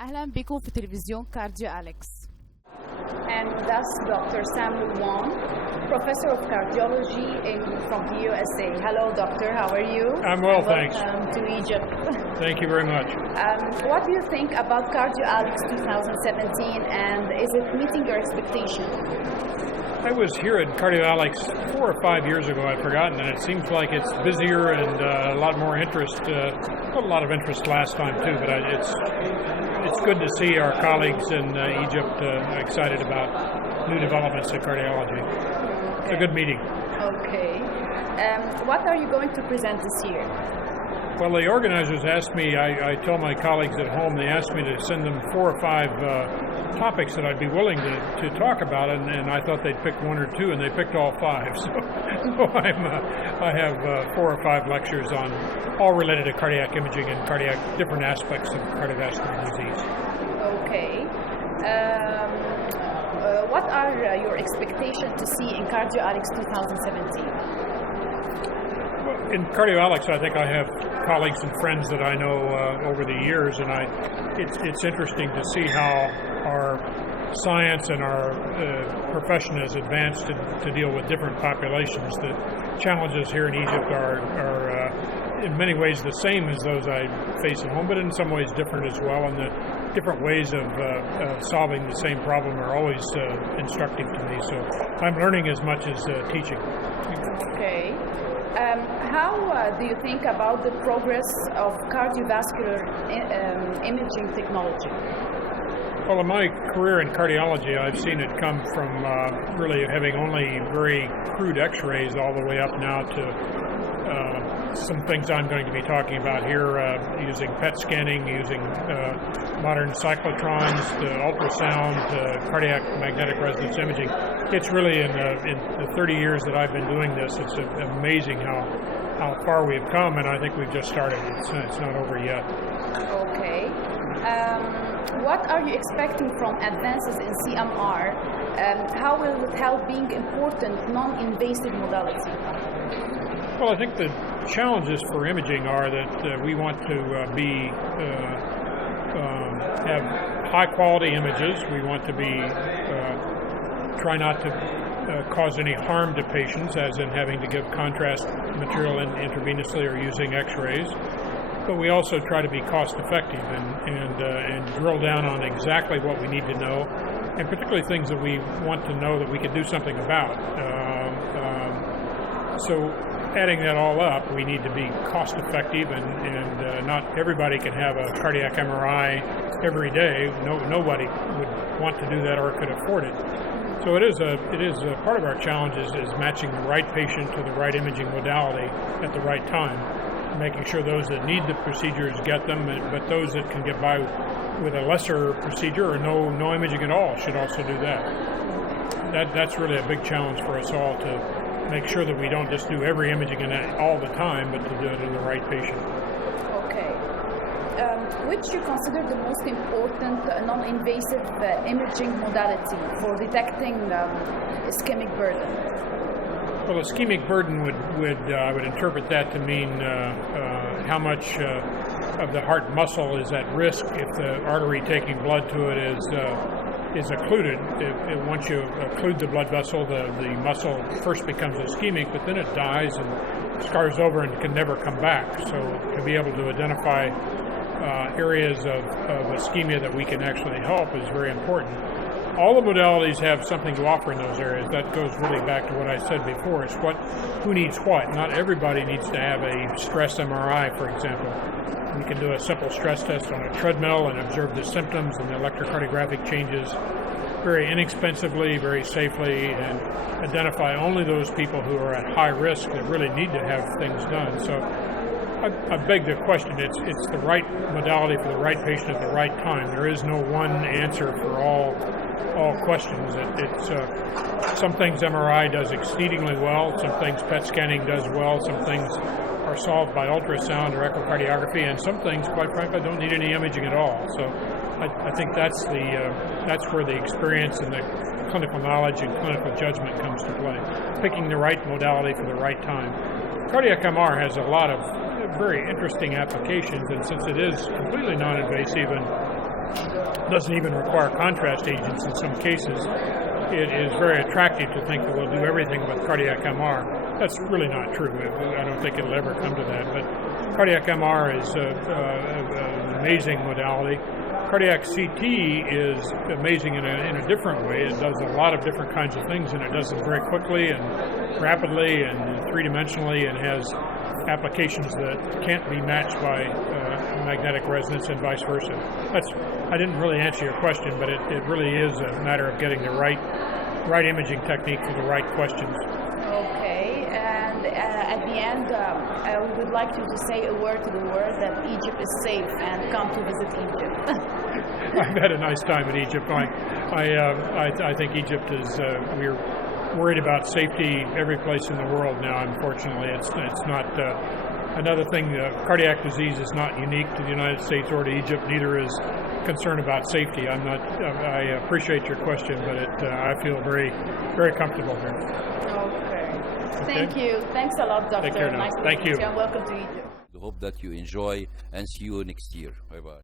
أهلا بكم في تلفزيون كارديو أليكس. And that's Dr. Samuel Wann, Professor of Cardiology from the USA. Hello, Doctor. How are you? I'm well, thanks. Welcome to Egypt. Thank you very much. What do you think about CardioAlex2017, and is it meeting your expectation? I was here at CardioAlex 4 or 5 years ago, I've forgotten, and it seems like it's busier and a lot more interest. A lot of interest last time too, but it's good to see our colleagues in Egypt excited about new developments in cardiology. It's a good meeting. Okay. What are you going to present this year? Well, the organizers asked me, I tell my colleagues at home, they asked me to send them 4 or 5 topics that I'd be willing to talk about, and I thought they'd pick 1 or 2, and they picked all 5. So I have 4 or 5 lectures on all related to cardiac imaging and different aspects of cardiovascular disease. Okay. What are your expectations to see in CardioAlex 2017? In CardioAlex, I think I have colleagues and friends that I know over the years, and it's interesting to see how our science and our profession has advanced to deal with different populations. The challenges here in Egypt are in many ways the same as those I face at home, but in some ways different as well, and the different ways of solving the same problem are always instructive to me. So I'm learning as much as teaching. Okay. How do you think about the progress of cardiovascular imaging technology? Well, in my career in cardiology, I've seen it come from really having only very crude x-rays all the way up now to some things I'm going to be talking about here, using PET scanning, using modern cyclotrons, to ultrasound, to cardiac magnetic resonance imaging. It's really in the 30 years that I've been doing this, it's amazing how far we've come, and I think we've just started. It's not over yet. Okay. What are you expecting from advances in CMR, and how will it help being important non-invasive modality? Well, I think the challenges for imaging are that we want to have high-quality images. We want to try not to cause any harm to patients, as in having to give contrast material intravenously or using x-rays. But we also try to be cost-effective and drill down on exactly what we need to know, and particularly things that we want to know that we can do something about. So adding that all up, we need to be cost-effective, and not everybody can have a cardiac MRI every day. Nobody would want to do that or could afford it. So it is a part of our challenge is matching the right patient to the right imaging modality at the right time, making sure those that need the procedures get them, but those that can get by with a lesser procedure or no imaging at all should also do that. That's really a big challenge for us all, to make sure that we don't just do every imaging all the time, but to do it in the right patient. Okay. Which you consider the most important non-invasive imaging modality for detecting ischemic burden? Well, ischemic burden I would interpret that to mean how much of the heart muscle is at risk if the artery taking blood to it is occluded. Once you occlude the blood vessel, the muscle first becomes ischemic, but then it dies and scars over and can never come back. So to be able to identify areas of ischemia that we can actually help is very important. All the modalities have something to offer in those areas. That goes really back to what I said before. It's who needs what. Not everybody needs to have a stress MRI, for example. We can do a simple stress test on a treadmill and observe the symptoms and the electrocardiographic changes very inexpensively, very safely, and identify only those people who are at high risk that really need to have things done. So I beg the question. It's the right modality for the right patient at the right time. There is no one answer for all questions. It's some things MRI does exceedingly well, some things PET scanning does well, some things are solved by ultrasound or echocardiography, and some things, quite frankly, don't need any imaging at all. So I think that's where the experience and the clinical knowledge and clinical judgment comes to play, picking the right modality for the right time. Cardiac MR has a lot of very interesting applications, and since it is completely non-invasive and doesn't even require contrast agents in some cases, it is very attractive to think that we'll do everything with cardiac MR. That's really not true. I don't think it'll ever come to that. But cardiac MR is an amazing modality. Cardiac CT is amazing in a different way. It does a lot of different kinds of things, and it does them very quickly and rapidly and three-dimensionally, and has applications that can't be matched by magnetic resonance and vice versa. I didn't really answer your question, but it really is a matter of getting the right imaging technique for the right questions. Okay, and at the end, we would like you to say a word to the world that Egypt is safe and come to visit Egypt. I've had a nice time in Egypt. I think Egypt is, we're worried about safety every place in the world now, unfortunately. It's not, another thing, cardiac disease is not unique to the United States or to Egypt, neither is concern about safety. I appreciate your question, but I feel very, very comfortable here. Okay. Thank you. Thanks a lot, Doctor. Take care now. Nice to Thank meet you. And welcome to Egypt. I hope that you enjoy and see you next year. Bye-bye.